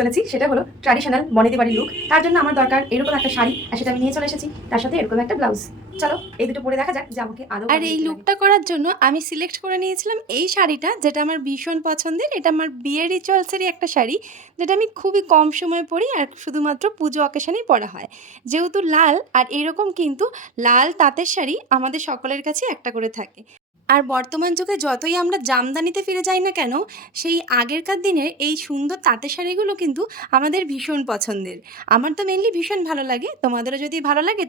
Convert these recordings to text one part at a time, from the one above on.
চলেছি, সেটা হলো ট্র্যাডিশনাল বনেদি বাড়ির লুক। তার জন্য আমার দরকার এরকম একটা শাড়ি, আর সেটা আমি নিয়ে চলে এসেছি। তার সাথে এরকম একটা ব্লাউজ। চলো এই দুটো পরে দেখা যাক যে আমাকে আদৌ আর কেমন এই দেখতে লাগে। লুকটা করার জন্য আমি সিলেক্ট করে নিয়েছিলাম এই শাড়িটা, যেটা আমার ভীষণ পছন্দের। এটা আমার বিয়ের রিচুয়ালসেরই একটা শাড়ি, যেটা আমি খুবই কম সময় পরি আর শুধুমাত্র পুজো অকেশনেই পরা হয়। যেহেতু লাল, আর এরকম কিন্তু লাল তাঁতের শাড়ি আমাদের সকলের কাছে একটা করে থাকে। আর বর্তমান যুগে যতই আমরা জামদানিতে ফিরে যাই না কেন, সেই আগেরকার দিনের এই সুন্দর তাঁতের শাড়িগুলো কিন্তু আমাদের ভীষণ পছন্দের। আমার তো মেনলি ভীষণ ভালো লাগে। তোমাদেরও যদি ভালো লাগে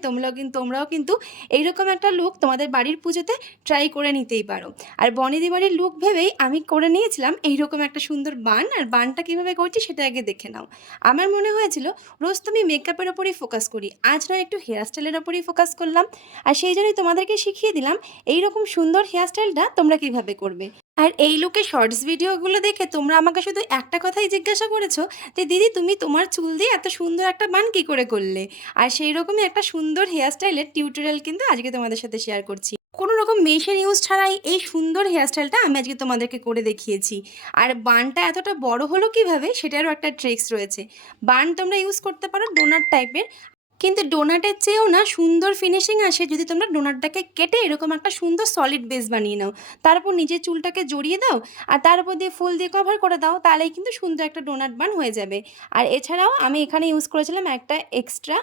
তোমরাও কিন্তু এইরকম একটা লুক তোমাদের বাড়ির পুজোতে ট্রাই করে নিতেই পারো। আর বনেদি বাড়ির লুক ভেবেই আমি করে নিয়েছিলাম এইরকম একটা সুন্দর বান। আর বানটা কীভাবে করছি সেটা আগে দেখে নাও। আমার মনে হয়েছিল রোজ তুমি মেকআপের ওপরেই ফোকাস করি, আজ নয় একটু হেয়ার স্টাইলের ওপরেই ফোকাস করলাম। আর সেই জন্যই তোমাদেরকে শিখিয়ে দিলাম এইরকম সুন্দর হেয়ারস্টাইলটা তোমরা কিভাবে করবে। আর এই লুকের শর্টস ভিডিওগুলো দেখে তোমরা আমাকে শুধু একটা কথাই জিজ্ঞাসা করেছো যে দিদি, তুমি তোমার চুল দিয়ে এত সুন্দর একটা বান কী করে করলে। আর সেই রকমই একটা সুন্দর হেয়ারস্টাইলের টিউটোরিয়াল কিন্তু আজকে তোমাদের সাথে শেয়ার করছি। কোনো রকম মেশিন ইউজ ছাড়াই এই সুন্দর হেয়ারস্টাইলটা আমি আজকে তোমাদেরকে করে দেখিয়েছি। আর বানটা এতটা বড় হলো কিভাবে সেটারও একটা ট্রিক্স রয়েছে। বান তোমরা ইউজ করতে পারো ডোনাট টাইপের, কিন্তু ডোনাটের চেয়েও না সুন্দর ফিনিশিং আসে যদি তোমরা ডোনাটটাকে কেটে এরকম একটা সুন্দর সলিড বেস বানিয়ে নাও। তারপর নিজের চুলটাকে জড়িয়ে দাও, আর তার উপর দিয়ে ফুল দিয়ে কভার করে দাও, তাহলেই কিন্তু সুন্দর একটা ডোনাট বান হয়ে যাবে। আর এছাড়াও আমি এখানে ইউজ করেছিলাম একটা এক্সট্রা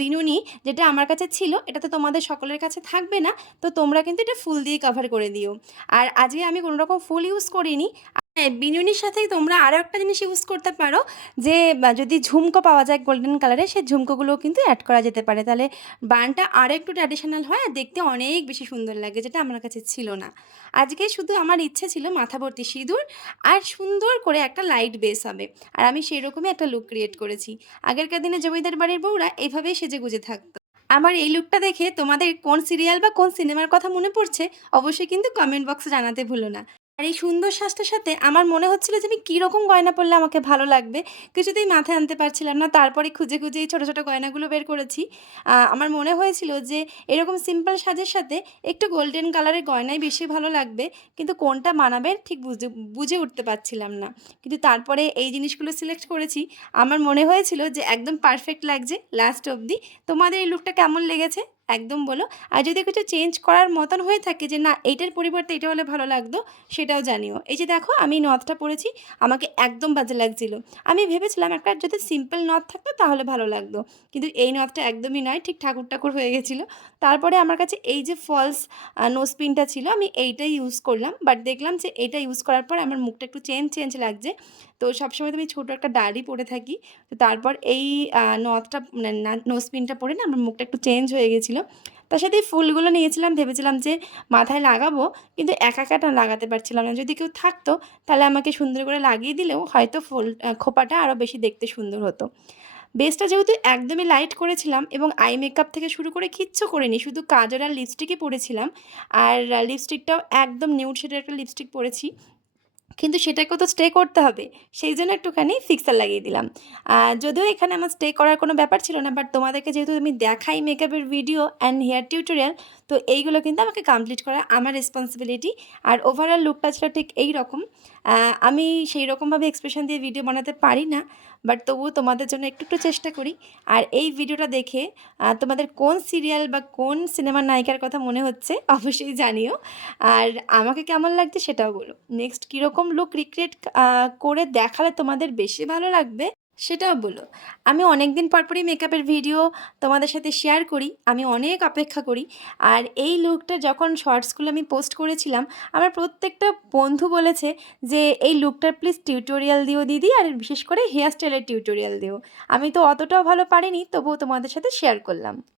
বিনুনি, যেটা আমার কাছে ছিল। এটা তো তোমাদের সকলের কাছে থাকবে না, তো তোমরা কিন্তু এটা ফুল দিয়ে কভার করে দিও। আর আজকে আমি কোনো রকম ফুল ইউজ করিনি। হ্যাঁ, বিনুনির সাথেই তোমরা আরও একটা জিনিস ইউজ করতে পারো, যে যদি ঝুমকো পাওয়া যায় গোল্ডেন কালারের, সেই ঝুমকোগুলোও কিন্তু অ্যাড করা যেতে পারে। তাহলে বানটা আরও একটু ট্র্যাডিশনাল হয় আর দেখতে অনেক বেশি সুন্দর লাগে, যেটা আমার কাছে ছিল না। আজকে শুধু আমার ইচ্ছে ছিল মাথা ভর্তি সিঁদুর আর সুন্দর করে একটা লাইট বেস হবে। আর আমি সেই রকমই একটা লুক ক্রিয়েট করেছি। আগেরকার দিনে জমিদার বাড়ির বউরা এইভাবেই সেজেগুজে থাকতো। আমার এই লুকটা দেখে তোমাদের কোন সিরিয়াল বা কোন সিনেমার কথা মনে পড়ছে অবশ্যই কিন্তু কমেন্ট বক্সে জানাতে ভুলো না। আর এই সুন্দর সাজটার সাথে আমার মনে হচ্ছিল যে আমি কীরকম গয়না পরলে আমাকে ভালো লাগবে, কিছুতেই মাথায় আনতে পারছিলাম না। তারপরে খুঁজে খুঁজে এই ছোটো ছোটো গয়নাগুলো বের করেছি। আমার মনে হয়েছিল যে এরকম সিম্পল সাজের সাথে একটু গোল্ডেন কালারের গয়নাই বেশি ভালো লাগবে, কিন্তু কোনটা মানাবে ঠিক বুঝে বুঝে উঠতে পারছিলাম না। কিন্তু তারপরে এই জিনিসগুলো সিলেক্ট করেছি। আমার মনে হয়েছিল যে একদম পারফেক্ট লাগছে লাস্ট অবধি। তোমাদের এই লুকটা কেমন লেগেছে একদম বলো। আর যদি কিছু চেঞ্জ করার মতন হয়ে থাকে যে না এইটার পরিবর্তে এটা হলে ভালো লাগতো, সেটাও জানিও। এই যে দেখো আমি নথটা পরেছি, আমাকে একদম বাজে লাগছিল। আমি ভেবেছিলাম একটা যদি সিম্পল নথ থাকতো তাহলে ভালো লাগতো, কিন্তু এই নথটা একদমই নয়, ঠিক ঠাকুর ঠাকুর হয়ে গেছিলো। তারপরে আমার কাছে এই যে ফলস নোজ পিনটা ছিল, আমি এইটাই ইউজ করলাম। বাট দেখলাম যে এইটা ইউজ করার পর আমার মুখটা একটু চেঞ্জ চেঞ্জ লাগছে। তো সবসময় তো আমি ছোটো একটা দাড়ি পরে থাকি। তো তারপর এই নথটা মানে নোজ পিনটা পরে না আমার মুখটা একটু চেঞ্জ হয়ে গেছিলো। তার সাথে এই ফুলগুলো নিয়েছিলাম, ভেবেছিলাম যে মাথায় লাগাবো, কিন্তু একা একাটা লাগাতে পারছিলাম না। যদি কেউ থাকতো তাহলে আমাকে সুন্দর করে লাগিয়ে দিলেও হয়তো ফুল খোঁপাটা আরও বেশি দেখতে সুন্দর হতো। বেসটা যেহেতু একদমই লাইট করেছিলাম এবং আই মেকআপ থেকে শুরু করে কিচ্ছু করিনি, শুধু কাজল আর লিপস্টিকই পরেছিলাম। আর লিপস্টিকটাও একদম নিউড শেডের একটা লিপস্টিক পরেছি, কিন্তু সেটাকেও তো স্টে করতে হবে। সেই জন্য একটুখানি ফিক্সার লাগিয়ে দিলাম। যদিও এখানে আমার স্টে করার কোনো ব্যাপার ছিল না, বাট তোমাদেরকে যেহেতু আমি দেখাই মেকআপের ভিডিও অ্যান্ড হেয়ার টিউটোরিয়াল, তো এইগুলো কিন্তু আমাকে কমপ্লিট করা আমার রেসপন্সিবিলিটি। আর ওভারঅল লুকটা ছিল ঠিক এই রকম। আমি সেই রকমভাবে এক্সপ্রেশন দিয়ে ভিডিও বানাতে পারি না, বাট তবুও তোমাদের জন্য একটু একটু চেষ্টা করি। আর এই ভিডিওটা দেখে তোমাদের কোন সিরিয়াল বা কোন সিনেমার নায়িকার কথা মনে হচ্ছে অবশ্যই জানিও। আর আমাকে কেমন লাগছে সেটাও বলো। নেক্সট কীরকম লুক রিক্রিয়েট করে দেখালে তোমাদের বেশি ভালো লাগবে সেটাও বলো। আমি অনেক দিন পরই মেকআপের ভিডিও তোমাদের সাথে শেয়ার করি, আমি অনেক অপেক্ষা করি। আর এই লুকটা যখন শর্টসগুলো আমি পোস্ট করেছিলাম, আমার প্রত্যেকটা বন্ধু বলেছে যে এই লুকটার প্লিজ টিউটোরিয়াল দিও দিদি, আর বিশেষ করে হেয়ার স্টাইলের টিউটোরিয়াল দিও। আমি তো অতটাও ভালো পারিনি, তবুও তোমাদের সাথে শেয়ার করলাম।